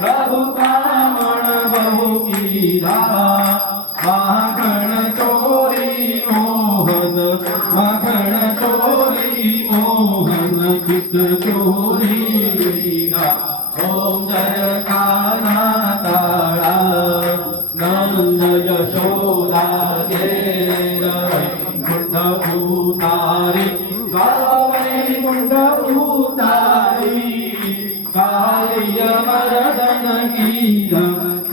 प्रभु कामण बहु कीधा माखण चोरी मोहन माखण चोरी मोहन चित चोरी लीला ओम जय काना काला नंद यशोदा देव कुंड उतारी कुंड उतारी कालिय मरदन कीरा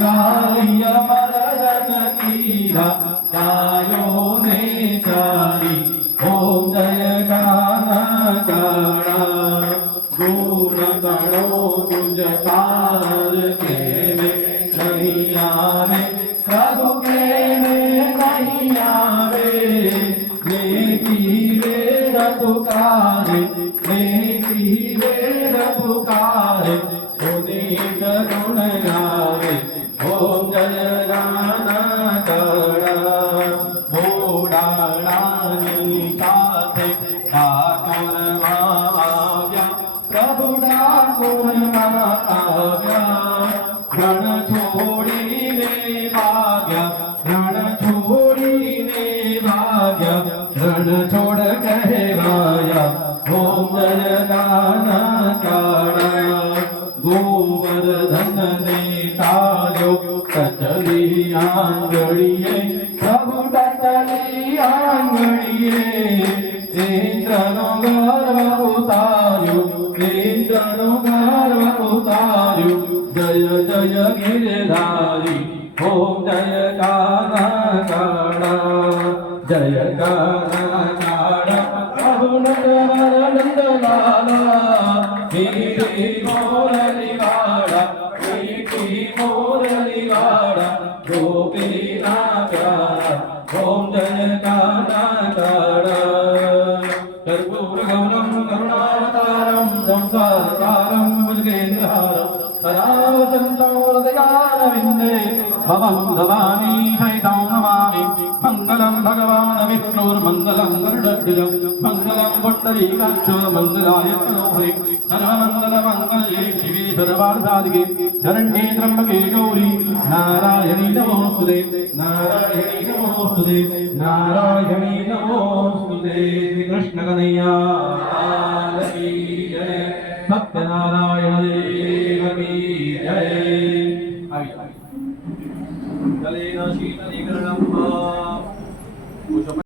कालिय मरदन कीरा गायो ने चारी ओम जय गाना गाना गुण गणो तुझ पार के नहीं आवे प्रभु के नहीं आवे मेरी वेद पुकारे मेरी वेद पुकारे पुनीत गुण गावे ओम जय गाना गाना मोडाणी साथे ठाकुर आव्या प्रभु ठाकुर आव्या रण छोड़ी ने भाग्या रण छोड़ी ने भाग्या रण छोड़ कहवाया ओम जय गाना गाना गोवर्धन ने तार्यो टचली आंगड़िए प्रभु टचली आंगड़िए इंद्रनो गर्व उतार्यो इंद्रनो गर्व उतार्यो जय जय गिरधारी ओम जय गाना गाना जय गाना गाना प्रभु नंद लाला मीठी मोरली वाड़ा मीठी मोरली वाड़ा गोपीना प्यारा ओम जय गाना गाना कर्पूर गौरम करुणावतारम संसारसारम भुजगेन्द्रहारम सदा वसन्तं हृदयारविन्दे भवं भवानी हैतं नमामि मङ्गलं भगवान् विष्णुर्मङ्गलं गरुडध्वजं मङ्गलं पुण्डरीकाक्ष मङ्गलाय हरि सर्वमङ्गलमङ्गल्ये शिवे सर्वार्थसाधिके शरण्ये त्र्यम्बके गौरी नारायणी नमोस्तुते नारायणी नमोस्तुते नारायणी नमोस्तुते कृष्ण कन्हैया की जय सत्यनारायण देव की जय जलेन शीतलीकरणं